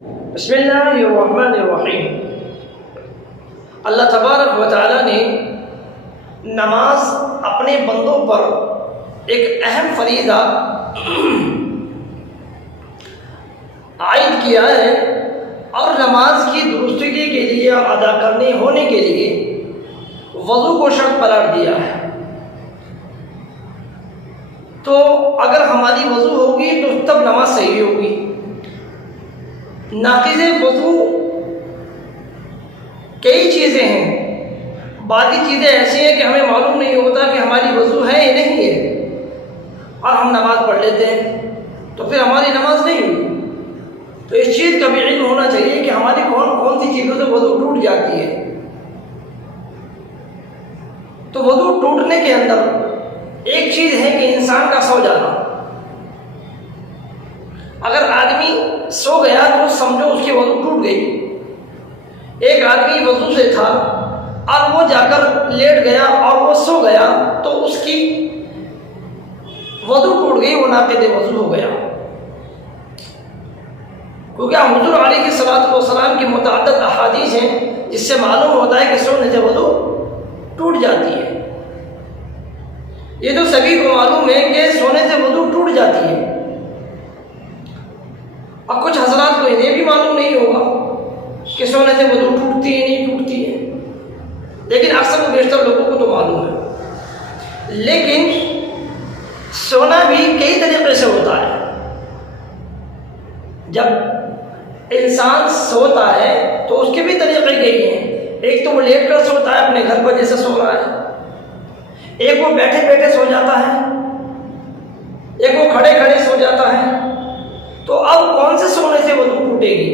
بسم اللہ الرحمن الرحیم۔ اللہ تبارک و تعالیٰ نے نماز اپنے بندوں پر ایک اہم فریضہ عائد کیا ہے، اور نماز کی درستگی کے لیے اور ادا کرنے ہونے کے لیے وضو کو شرط قرار دیا ہے۔ تو اگر ہماری وضو ہوگی تو تب نماز صحیح ہوگی۔ ناقض وضو کئی چیزیں ہیں، بعضی چیزیں ایسی ہیں کہ ہمیں معلوم نہیں ہوتا کہ ہماری وضو ہے یا نہیں ہے، اور ہم نماز پڑھ لیتے ہیں تو پھر ہماری نماز نہیں ہوئی۔ تو اس چیز کا بھی علم ہونا چاہیے کہ ہماری کون کون سی چیزوں سے وضو ٹوٹ جاتی ہے۔ تو وضو ٹوٹنے کے اندر ایک چیز ہے کہ انسان کا سو جانا۔ اگر آدمی سو گیا تو سمجھو اس کی وضو ٹوٹ گئی۔ ایک آدمی وضو سے تھا اور وہ جا کر لیٹ گیا اور وہ سو گیا تو اس کی وضو ٹوٹ گئی، وہ ناقض وضو ہو گیا، کیونکہ حضور علیہ الصلوۃ والسلام کی متعدد احادیث ہیں جس سے معلوم ہوتا ہے کہ سونے سے وضو ٹوٹ جاتی ہے۔ یہ تو سبھی کو معلوم ہے کہ سونے سے وضو ٹوٹ جاتی ہے، اور کچھ حضرات کو انہیں بھی معلوم نہیں ہوگا کہ سونے سے وضو ٹوٹتی ہے نہیں ٹوٹتی ہے، لیکن اکثر و بیشتر لوگوں کو تو معلوم ہے۔ لیکن سونا بھی کئی طریقے سے ہوتا ہے۔ جب انسان سوتا ہے تو اس کے بھی طریقے کئی ہیں۔ ایک تو وہ لیٹ کر سوتا ہے، اپنے گھر پر جیسے سو رہا ہے، ایک وہ بیٹھے بیٹھے سو جاتا ہے، ایک وہ کھڑے کھڑے سو جاتا ہے۔ تو اب کون سے سونے سے وضو ٹوٹے گی؟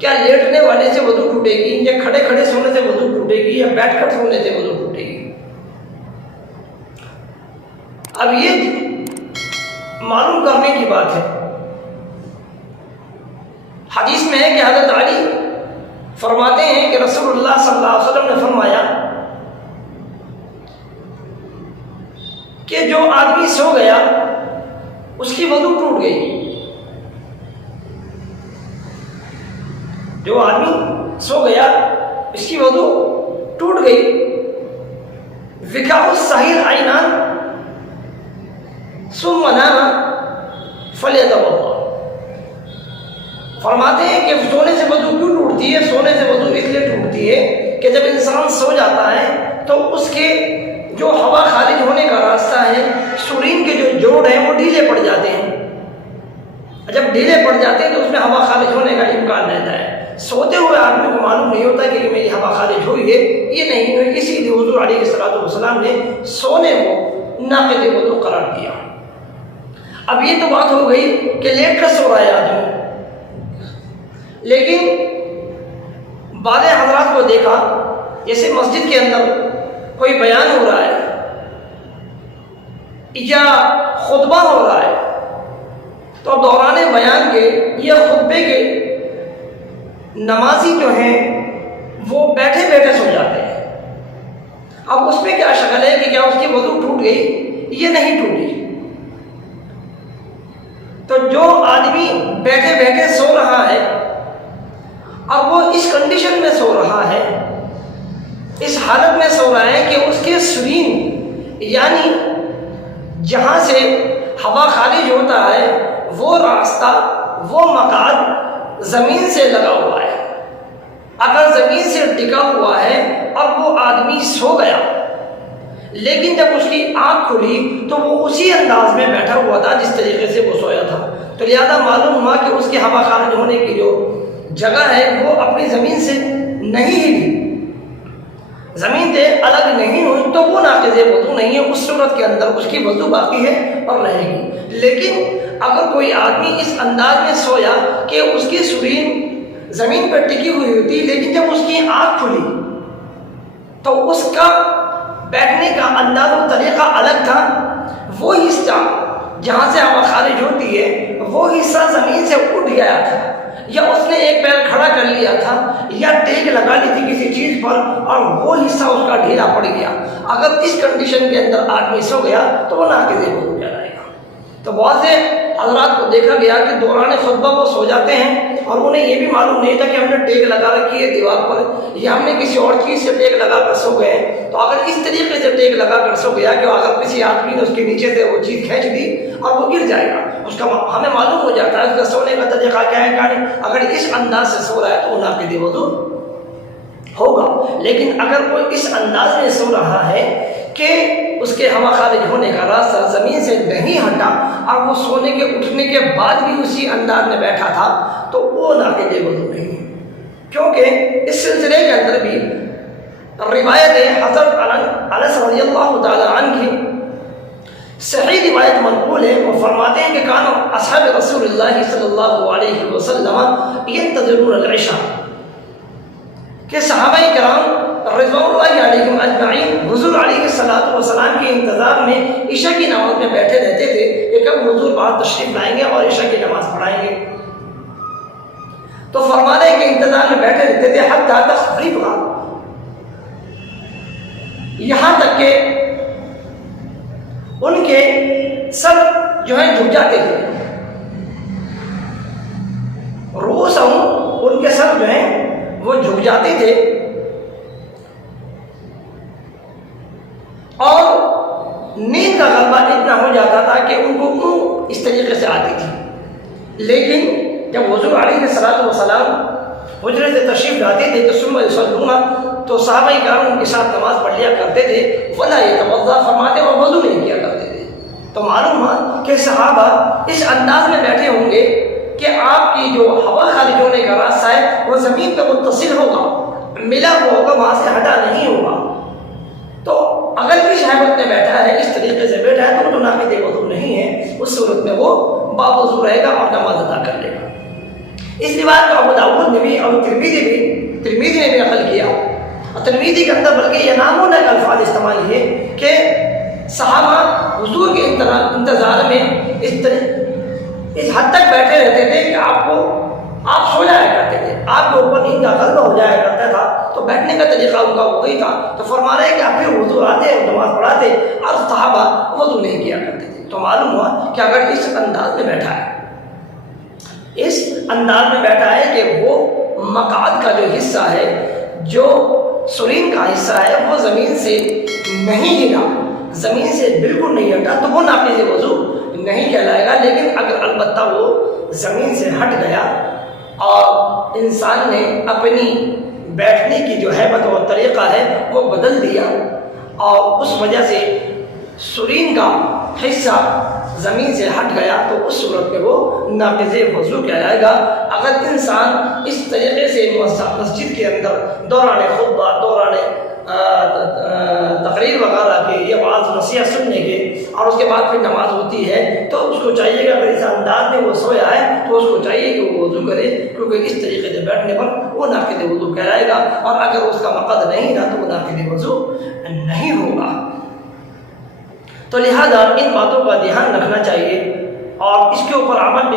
کیا لیٹنے والے سے وضو ٹوٹے گی، یا کھڑے کھڑے سونے سے وضو ٹوٹے گی، یا بیٹھ کر سونے سے وضو ٹوٹے گی؟ اب یہ معلوم کرنے کی بات ہے۔ حدیث میں ہے کہ حضرت علی فرماتے ہیں کہ رسول اللہ صلی اللہ علیہ وسلم نے فرمایا کہ جو آدمی سو گیا اس کی وضو ٹوٹ گئی۔ جو آدمی سو گیا اس کی وضو ٹوٹ گئی۔ وکاء الصحیح عینان ثم نام فلیتوضا۔ فرماتے ہیں کہ سونے سے وضو کیوں ٹوٹتی ہے؟ سونے سے وضو اس لیے ٹوٹتی ہے کہ جب انسان سو جاتا ہے تو اس کے جو ہوا خارج ہونے کا راستہ ہے، شرین کے جو جوڑ ہیں وہ ڈھیلے پڑ جاتے ہیں۔ جب ڈھیلے پڑ جاتے ہیں تو اس میں ہوا خارج ہونے کا امکان رہتا ہے۔ سوتے ہوئے آدمی کو معلوم نہیں ہوتا کہ میری ہوا خارج ہوئی ہے یہ نہیں ہوئی، اسی لیے حضور علیہ الصلوۃ والسلام نے سونے کو ناقض وضو قرار دیا۔ اب یہ تو بات ہو گئی کہ لیٹ کر سو رہا ہے آدمی، لیکن بعض حضرات کو دیکھا جیسے مسجد کے اندر کوئی بیان ہو رہا ہے یا خطبہ ہو رہا ہے، تو دوران بیان کے یا خطبے کے نمازی جو ہیں وہ بیٹھے بیٹھے سو جاتے ہیں۔ اب اس میں کیا شکل ہے کہ کیا اس کی وضو ٹوٹ گئی یہ نہیں ٹوٹی؟ تو جو آدمی بیٹھے بیٹھے سو رہا ہے اور وہ اس کنڈیشن میں سو رہا ہے، اس حالت میں سو رہا ہے کہ اس کے شرین یعنی جہاں سے ہوا خارج ہوتا ہے وہ راستہ وہ مقعد زمین سے لگا ہوا ہے۔ اگر زمین سے ٹکا ہوا ہے اور وہ آدمی سو گیا، لیکن جب اس کی آنکھ کھلی تو وہ اسی انداز میں بیٹھا ہوا تھا جس طریقے سے وہ سویا تھا، تو لہذا معلوم ہوا کہ اس کی ہوا خارج ہونے کی جو جگہ ہے وہ اپنی زمین سے نہیں ہلی، زمین سے الگ نہیں ہوئی، تو وہ ناقض وضو نہیں ہے۔ اس صورت کے اندر اس کی وضو باقی ہے اور رہے گی۔ لیکن اگر کوئی آدمی اس انداز میں سویا کہ اس کی شرین زمین پر ٹکی ہوئی ہوتی، لیکن جب اس کی آنکھ کھلی تو اس کا بیٹھنے کا انداز و طریقہ الگ تھا، وہ حصہ جہاں سے ہوا خارج ہوتی ہے وہ حصہ زمین سے اٹھ گیا تھا، یا اس نے ایک پیر کھڑا کر لیا تھا یا ٹیک لگا لی تھی کسی چیز پر اور وہ حصہ اس کا ڈھیلا پڑ گیا۔ اگر اس کنڈیشن کے اندر آدمی سو گیا تو وہ ناقض وضو کہلائے گا۔ تو بہت سے حضرات کو دیکھا گیا کہ دوران خطبہ وہ سو جاتے ہیں اور انہیں یہ بھی معلوم نہیں تھا کہ ہم نے ٹیک لگا رکھی ہے دیوار پر یا ہم نے کسی اور چیز سے ٹیک لگا کر سو گئے. تو اگر اس طریقے سے ٹیک لگا کر سو گیا کہ اگر کسی آدمی نے اس کے نیچے سے وہ چیز کھینچ دی اور وہ گر جائے گا, اس کا ہمیں معلوم ہو جاتا ہے اس کا سونے کا طریقہ کیا ہے. یعنی اگر اس انداز سے سو رہا ہے تو وہ ناقض وضو ہوگا. لیکن اگر کوئی اس انداز میں سو رہا ہے کہ اس کے ہوا خارج ہونے کا راستہ زمین سے نہیں ہٹا اور وہ سونے کے اٹھنے کے بعد بھی اسی انداز میں بیٹھا تھا تو وہ ناقض وضو نہیں ہے. کیونکہ اس سلسلے کے اندر بھی روایت حضرت انس رضی اللہ تعالی عنہ کی صحیح روایت منقول ہے. وہ فرماتے ہیں کہ کان اصحاب رسول اللہ صلی اللہ علیہ وسلم ينتظرون العشاء, کہ صحابہ کرام رضوان اللہ علیہم اجمعین حضور علیہ الصلوۃ والسلام کے انتظار میں عشاء کی نماز میں بیٹھے رہتے تھے کہ کب حضور باہر تشریف لائیں گے اور عشاء کی نماز پڑھائیں گے. تو فرمانے کے انتظار میں بیٹھے رہتے تھے حتی تخریب کا, یہاں تک کہ ان کے سر جو ہے جھک جاتے تھے. ان کے سر جو ہیں وہ جھک جاتے تھے اور نیند کا غلبہ اتنا ہو جاتا تھا کہ ان کو اونگ اس طریقے سے آتی تھی. لیکن جب حضور علیہ الصلوۃ والسلام حجرے سے تشریف لاتے تھے تو ثم یصلون, تو صحابہ کرام ان کے ساتھ نماز پڑھ لیا کرتے تھے. ولا یتوضا, فرماتے اور وضو نہیں کیا کرتے تھے. تو معلوم ہوا کہ صحابہ اس انداز میں بیٹھے ہوں گے کہ آپ کی جو ہوا خارج ہونے کا راستہ ہے وہ زمین پہ متصل ہوگا, ملا ہوا ہوگا, وہاں سے ہٹا نہیں ہوگا. تو اگر اس حالت میں بیٹھا ہے, اس طریقے سے بیٹھا ہے, تو ناقض وضو نہیں ہے. اس صورت میں وہ باوضو رہے گا اور نماز ادا کر لے گا. اس روایت کو ابو داؤد نے بھی اور ترمذی نے بھی نقل کیا. اور ترمذی کے اندر بلکہ یہ نامونہ کا الفاظ استعمال ہے کہ صحابہ حضور کے انتظار میں اس حد تک بیٹھے رہتے تھے کہ آپ سو جایا کرتے تھے, آپ کے اوپر نیند کا غلبہ ہو جایا کرتا تھا. تو بیٹھنے کا طریقہ ان کا وہی تھا. تو فرما رہے ہیں کہ آپ پھر وضو آتے اور نماز پڑھاتے اور صحابہ وضو نہیں کیا کرتے تھے. تو معلوم ہوا کہ اگر اس انداز میں بیٹھا ہے, اس انداز میں بیٹھا ہے کہ وہ مقعد کا جو حصہ ہے, جو سرین کا حصہ ہے, وہ زمین سے نہیں ہلا, زمین سے بالکل نہیں ہٹا, تو وہ ناقض وضو نہیں کہلائے گا. لیکن اگر البتہ وہ زمین سے ہٹ گیا اور انسان نے اپنی بیٹھنے کی جو حیبت اور طریقہ ہے وہ بدل دیا اور اس وجہ سے سرین کا حصہ زمین سے ہٹ گیا, تو اس صورت میں وہ ناقض وضو کہلائے گا. اگر انسان اس طریقے سے مسجد کے اندر دوران خطبہ, دوران تقریر وغیرہ کے یا بعض نصیحت سننے کے اور اس کے بعد پھر نماز ہوتی ہے, تو اس کو چاہیے کہ اگر اس انداز میں وہ سویا ہے تو اس کو چاہیے کہ وہ وضو کرے, کیونکہ اس طریقے سے بیٹھنے پر وہ ناقض وضو کہلائے گا. اور اگر اس کا مقصد نہیں تھا تو وہ ناقض وضو نہیں ہوگا. تو لہذا ان باتوں کا دھیان رکھنا چاہیے اور اس کے اوپر عمل بھی